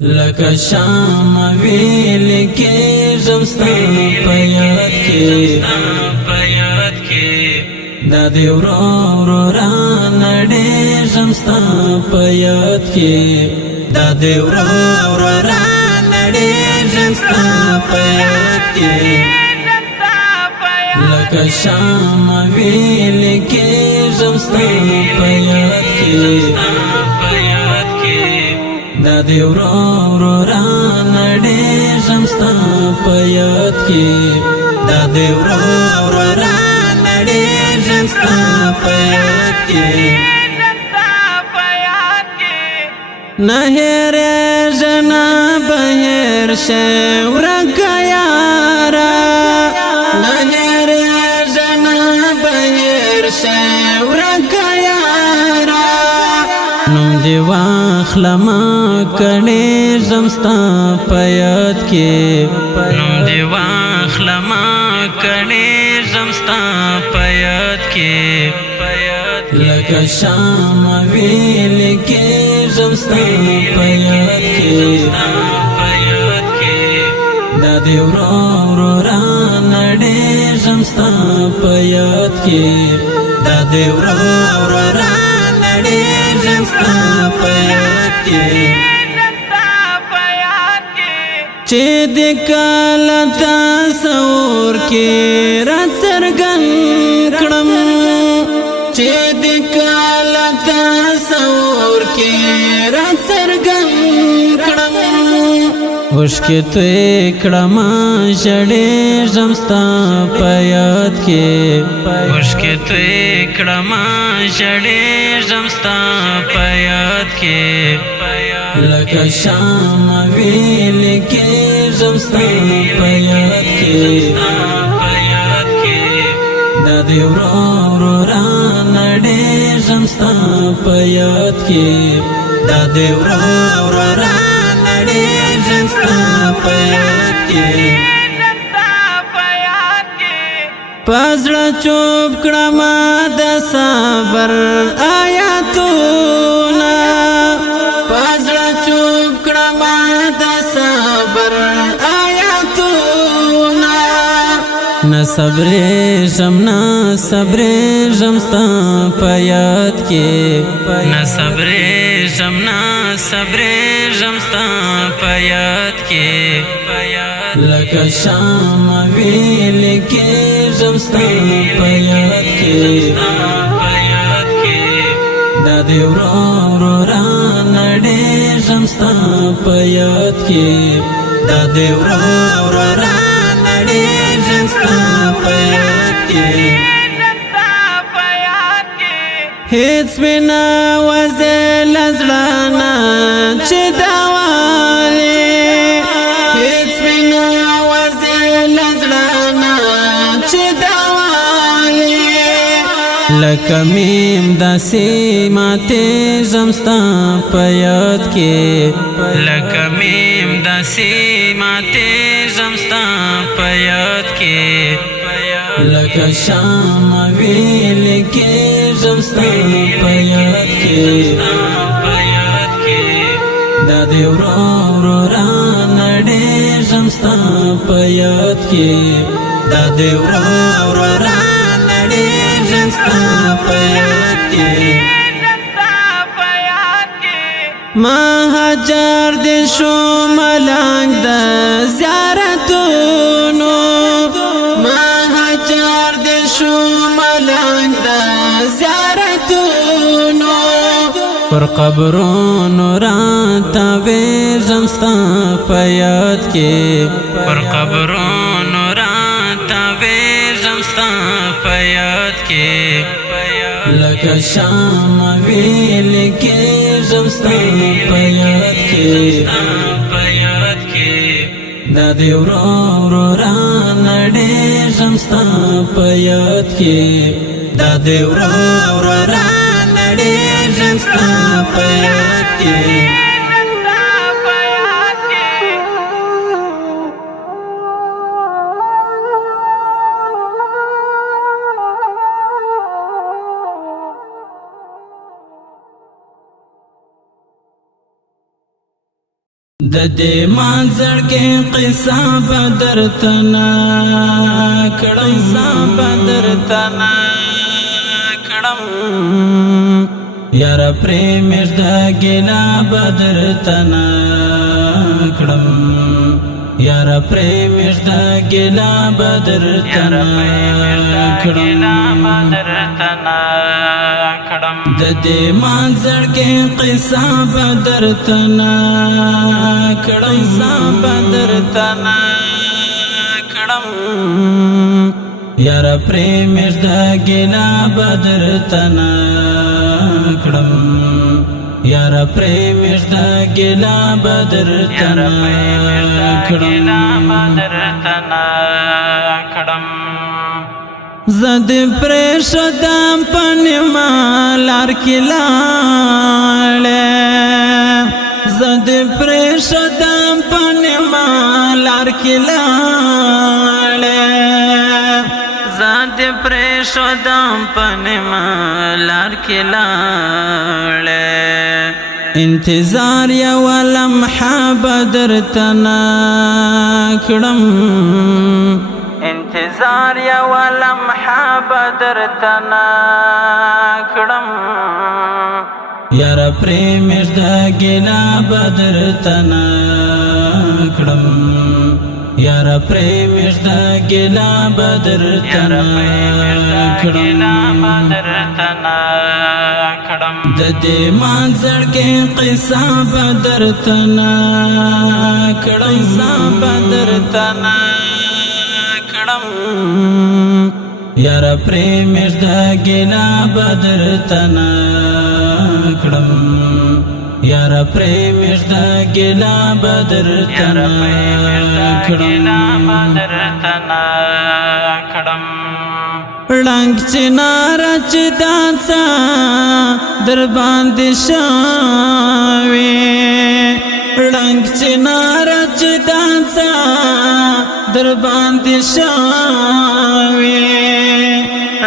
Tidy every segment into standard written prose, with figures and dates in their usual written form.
لکه شام ویل کې زمستا پیات کې دا دی ورو را نړۍ زمستا پیات کې دا دی ورو را نړۍ زمستا پیات کې لکه شام ویل کې زمستا پیات کې دا دی ورو را نړۍ زمستا پیات کې دا دی ورو را نړۍ زمستا پیات کې نه هېرې ژنا بهر شي ورکه یاره نه هېرې ژنا بهر شي ورکه یاره نوم دی واخلما کړې زمستا پیات کې نوم دی واخلما کړې زمستا پیات کې لکه شام ویل کې زمستا پیات کې دا دی ورو را نړۍ زمستا پیات کې دا دی ورو را نړۍ زمستا پیات کې چې د کاله تصور کې را څرګند کړم چې د کاله تصور کې را څرګند کړم اوښکې توی کړم ژړې زمستا پیات کې اوښکې توی کړم ژړې زمستا پیات کې لکه شام ویل کې زمستا پیات کې دا دی ورو را نړۍ زمستا پیات کې دا دی ورو را نړۍ زمستا پیات کې پزړه چوب کړم د صبر آیاتونه پزړه چوب کړم د صبر آیاتونه نه صبر زمستا پیات کې نه صبر زمستا پیات کې لکه شام ویل کې زمستا پیات کې دا دی ورو را نړۍ زمستا پیات کې دا دی ورو را نړۍ زمستا پیات کې هیڅ بنا وزل زړه چې داوالې هیڅ بنا وزل زړه چې داوالې لکه میم داسې ماته زمستا پیات کې لکه میم داسې ماته زمستا پیات کې لکه شام ویل کې زمستا پیات کې دا دی ورو را نړۍ زمستا پیات کې دا دی ورو را نړۍ زمستا پیات کې مهاجر دې شو ملنګ د زیارتونو مهاجر دې شو ملنګ د زیارتونو پر قبرونو راتاوې زمستا پیات کې پر قبرونو راتاوې زمستا پیات کې لکه شام ویل کې زمستا پیات کې دا دی ورو را نړۍ زمستا پیات کې دا دی ورو را نړۍ زمستا پیات کې د دې منظر کې قصه بدر تنا کړم بدر تنا کړم یار پرېمش د ګلا بدر تنا کړم یار پرېمش د ګلا بدر تنا کړم د دې منظر کې قصه بدر تنا کړم بدر تنا کړم یار پرېمش د ګلا بدر تنا کړم یار پرېمش د ګلا بدر تنا کړم زد پرېښودم په نیمه لار کې لاړې زد پرېښودم په نیمه لار کې لاړې زد پرېښودم په نیمه لار کې لاړې انتظار یو لمحه بدر تنا کړم انتظار یو لمحه بدر تنا کړم یار پرېمش د ګلا بدر تنا کړم یار پرېمش د ګلا بدر تنا کړم د دې منظر کې قصه بدر تنا کړم بدر تنا یار پرېمش د ګلا بدر تنا کړم یار پرېمش د ګلا بدر تنا کړم ړنګ چنار چې دانسا در باندې شاوي ړنګ چنار چې دانسا در باندې شاوي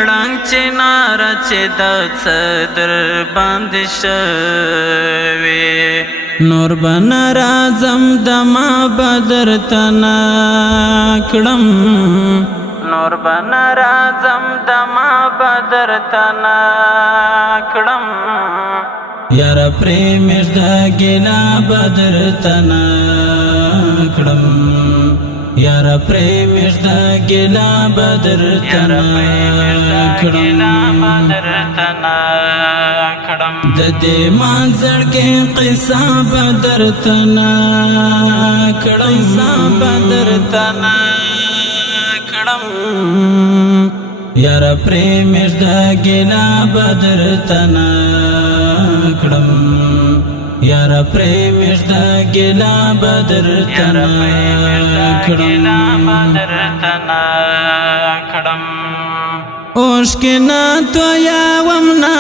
ړنګ چنار چې دانسا در باندې شاوي نور بن راځم دما بدر تنا کړم نور بن راځم دما بدر تنا کړم یار پرېمش د ګلا بدر تنا کړم یار پرېمش د ګلا بدر تنا کړم د دې منظر کې قصه بدر تنا کړم بدر تنا کړم یار پرېمش د ګلا بدر تنا کړم یار پرېمش د ګلا بدر تنا کړم اوښکې نه تویوم نه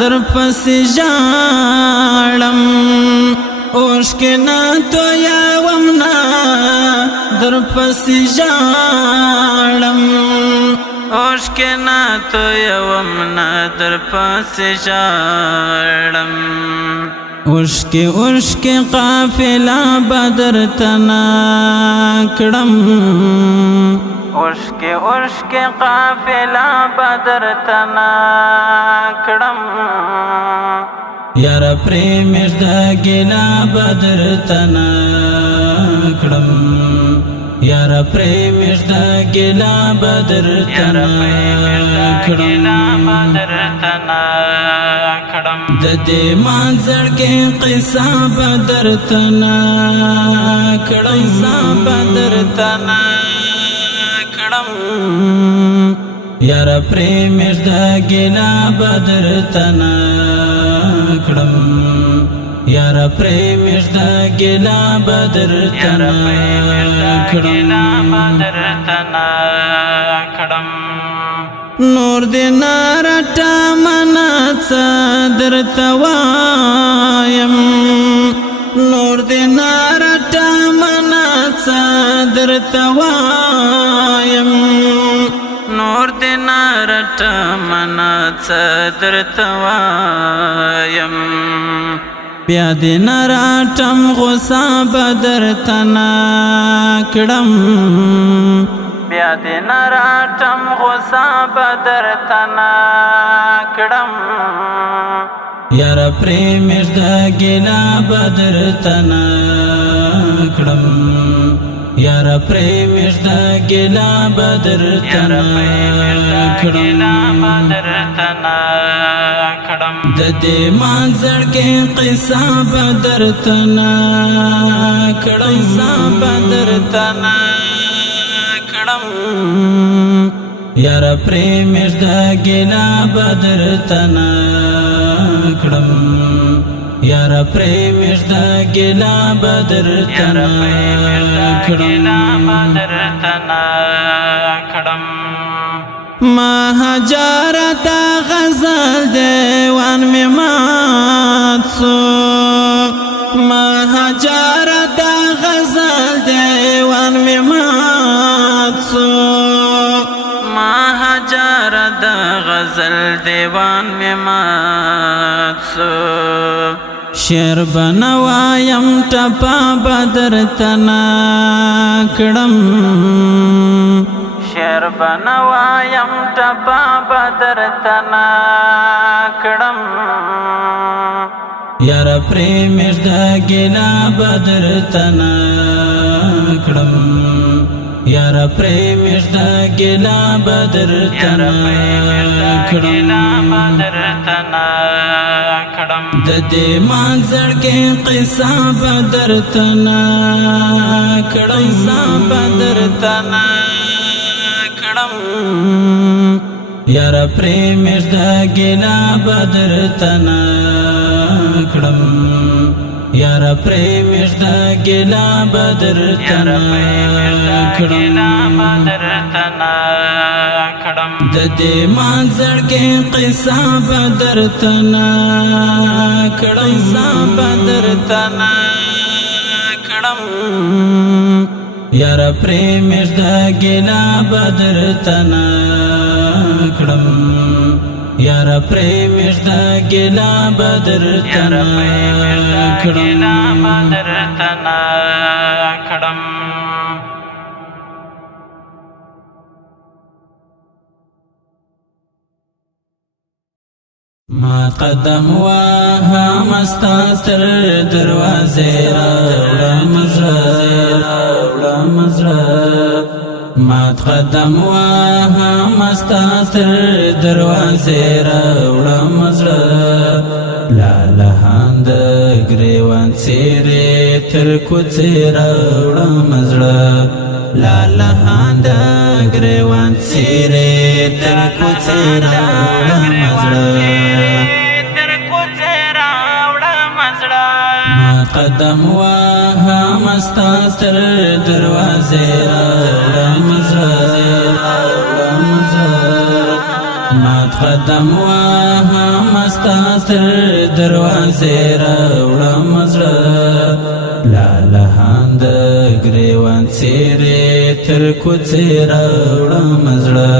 در پسې ژاړم اوښکې نه تویوم نه در پسې ژاړم اوښکې نه تویوم نه در پسې ژاړم اوښکې اوښکې قافله بدر تنا کړم اوښکې اوښکې قافله بدر تنا کړم یار پرېمش د ګلا بدر تنا کړم یار پرېمش د ګلا بدر تنا کړم د دې منظر کې قصه بدر تنا کړم بدر تنا کړم یار پرېمش د ګلا بدر تنا کړم یار پرېمش د ګلا بدر تنا کړم نور دې نارټه منا درته وایم نور دې نارټه منا درته وایم نور دې نارټه منا درته وایم بیا دې نه راټم غوسه به درته نه کړم بیا دې نه راټم غوسه به درته نه کړم یاره پرې مېږده ګیله به درته نه کړم یاره پرې مېږده ګیله به درته نه کړم د دې مانځړ کې قصه به درته نه کړم یاره پرې مېږده ګیله به درته نه کړم یاره پرې مېږده ګیله به درته نه کړم مهاجره دا غزل دیوان مې مات سو مهاجره دا غزل دیوان مې مات سو مهاجره دا غزل دیوان مې مات سو شعر بنوایم ټپه به درته نه کړم شعر بنوایم ټپه به درته نه کړم یاره پرې مېږده ګیله به درته نه کړم یاره پرې مېږده ګیله به درته نه کړم د دې مانځړ کې قصه به درته نه کړم یاره پرې مېږده ګیله به درته نه کړم یاره پرې مېږده ګیله به درته نه کړم د دې مانځړ کې قصه به درته نه کړم یاره پرې مېږده ګیله به درته نه کړم یاره پرې مېږده ګیله به درته نه کړم ما قدم واهم ستا تر دروازې راوړم زړه مات قدم واهم ستا تر دروازې راوړم زړه لالهان د ګریوان څیرې تر کوڅې راوړم زړه لالهان د ګریوان څیرې تر کوڅې راوړم زړه قدم واهم ستا تر دروازې راوړم زړه مات قدم واهم ستا تر دروازې راوړم زړه لالهان د ګریوان څیرې تر کوڅې راوړم زړه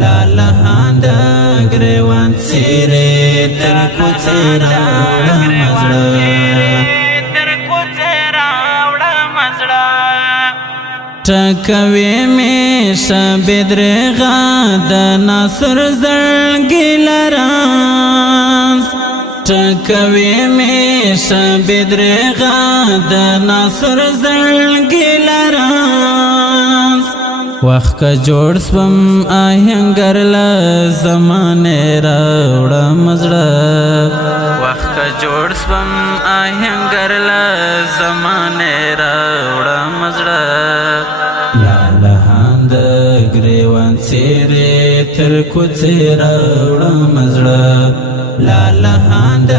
لالهان د ګریوان څیرې تر کوڅې راوړم زړه ټکوي مې شبې درغه د ناصر زړګي لراز ټکوي مې شبې درغه د ناصر زړګي لراز وخت کا جوړ سوم آهنګر له زمانه راوړم زړه وخت کا جوړ سوم آهنګر له زمانه راوړم زړه لالهان د ګریوان څیرې تر کوڅې راوړم زړه لالهان د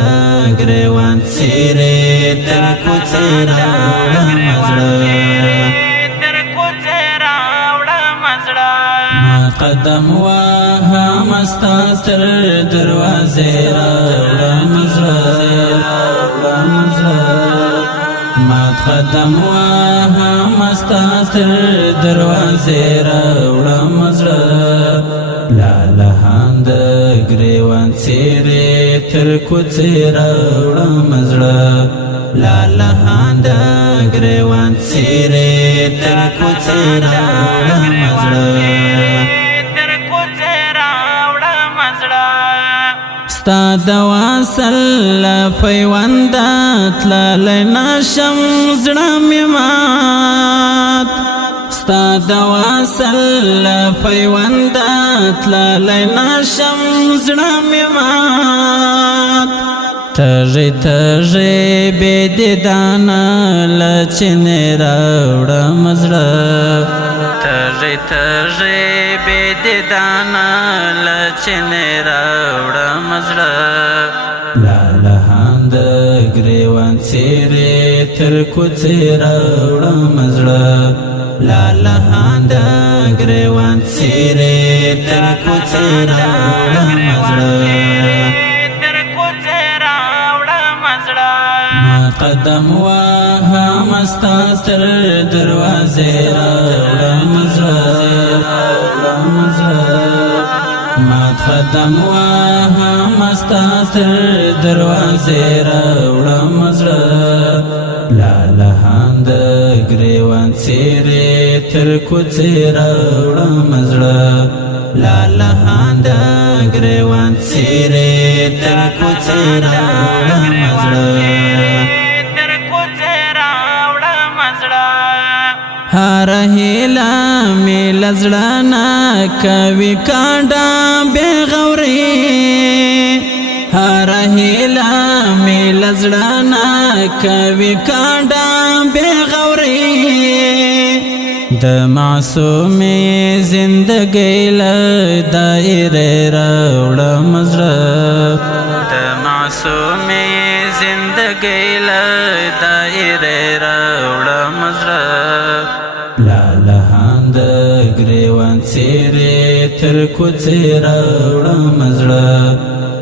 ګریوان څیرې تر کوڅې راوړم زړه قدم واهم ستا تر دروازې راوړم زړه مات قدم واهم ستا تر دروازې راوړم زړه لالهان د ګریوان څیرې تر کوڅې راوړم زړه لالهان د ګریوان څیرې تر کوڅې راوړم زړه ستا د واصل پیوند تللی نشم زړه مې مات ستا د واصل پیوند تللی نشم زړه مې مات تږی تږی بې دیدانه له چینې راوړم زړه تږی تږی بې دیدانه له چینې راوړم زړه لالهان د ګریوان څیرې تر کوڅې راوړم زړه لالهان د ګریوان څیرې تر کوڅې راوړم زړه قدم واهم ستا تر دروازې راوړم زړه مات قدم واهم ستا تر دروازې راوړم زړه لالهان د ګریوان څیرې تر کوڅې راوړم زړه لالهان د ګریوان څیرې تر کوڅې راوړم زړه هر هیله مې له زړه نه کوي کاڼه بې غورې هر هیله مې له زړه نه کوي کاڼه بې غورې د معصومې زندګۍ له دایرې راوړم زړه د معصومې زندګۍ له دایرې راوړم زړه لالهان د ګریوان څیرې تر کوڅې راوړم زړه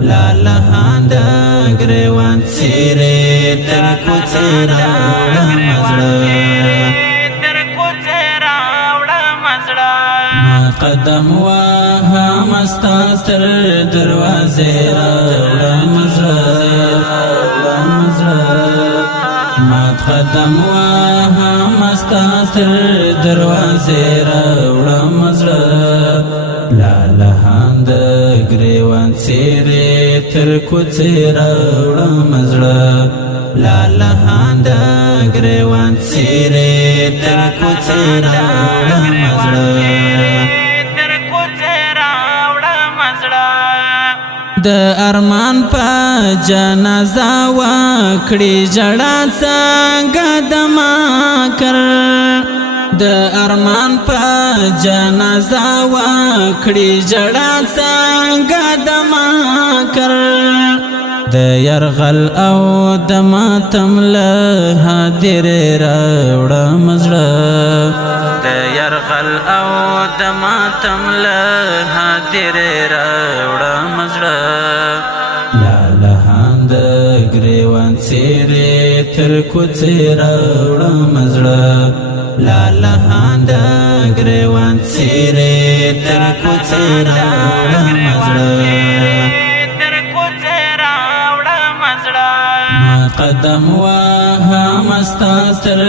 لالهان د ګریوان څیرې تر کوڅې راوړم زړه قدم واهم ستا تر دروازې راوړم زړه مات قدم واهم ستا تر دروازې راوړم زړه لالهان د ګریوان څیرې تر کوڅې راوړم زړه لالهان د ګریوان څیرې تر کوڅې راوړم زړه د ارمان په جنازه وکړي ژړا څنګه د مکر د ارمان په جنازه وکړي ژړا څنګه د مکر د یرغل او د ماتم له هدیرې راوړم زړه د یرغل او د ماتم له هدیرې راوړم زړه لالهان د ګریوان څیرې تر کوڅې راوړم زړه لالهان د ګریوان څیرې تر کوڅې راوړم زړه قدم واهم ستا تر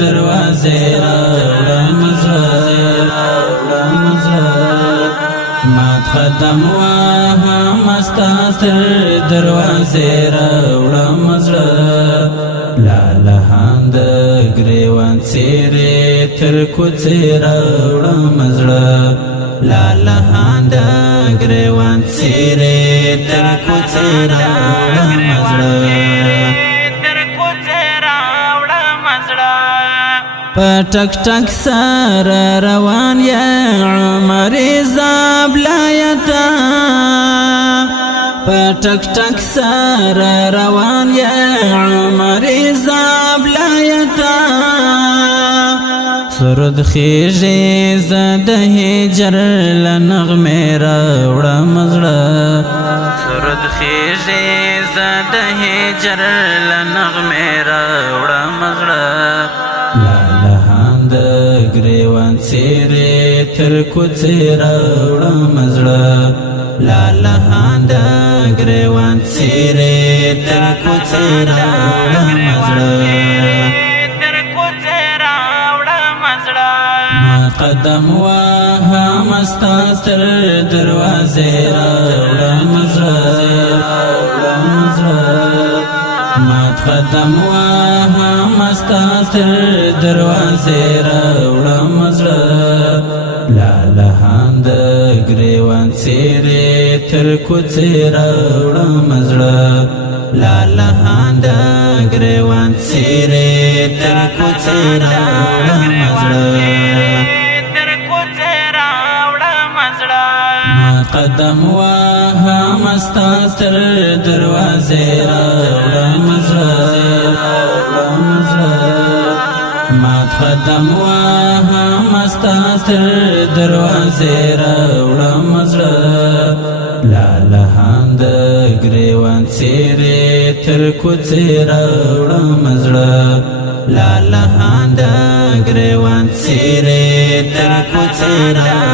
دروازې راوړم زړه مات قدم واهم ستا تر دروازې راوړم زړه لالهان د ګریوان څیرې تر کوڅې راوړم زړه لالهان د ګریوان څیرې تر کوڅې راوړم زړه په ټک ټک سره روان یا عمر زابلایتا په ټک ټک سره روان یا عمر زابلایتا سرود خیږي زده هجر لنغمې راوړم زړه سرود خیږي زده هجر لنغمې راوړم زړه لالهان د ګریوان څیرې تر کوڅې راوړم زړه لالهان د گریوان سیره تر کوڅه راوړم زړه ما قدم وهم ستا تر دروازې راوړم زړه ما قدم وهم ستا تر دروازې راوړم زړه لالهان د گریوان سیرې تر کوڅې راوړم زړه لالهان د گریوان سیرې تر کوڅې راوړم زړه ما قدم وهم ستا تر دروازې راوړم زړه ما قدم وهم ستا تر دروازې راوړم زړه لالهان د گریوان سیرې تر کوڅې راوړم زړه لالهان د گریوان سیرې تر کوڅې راوړم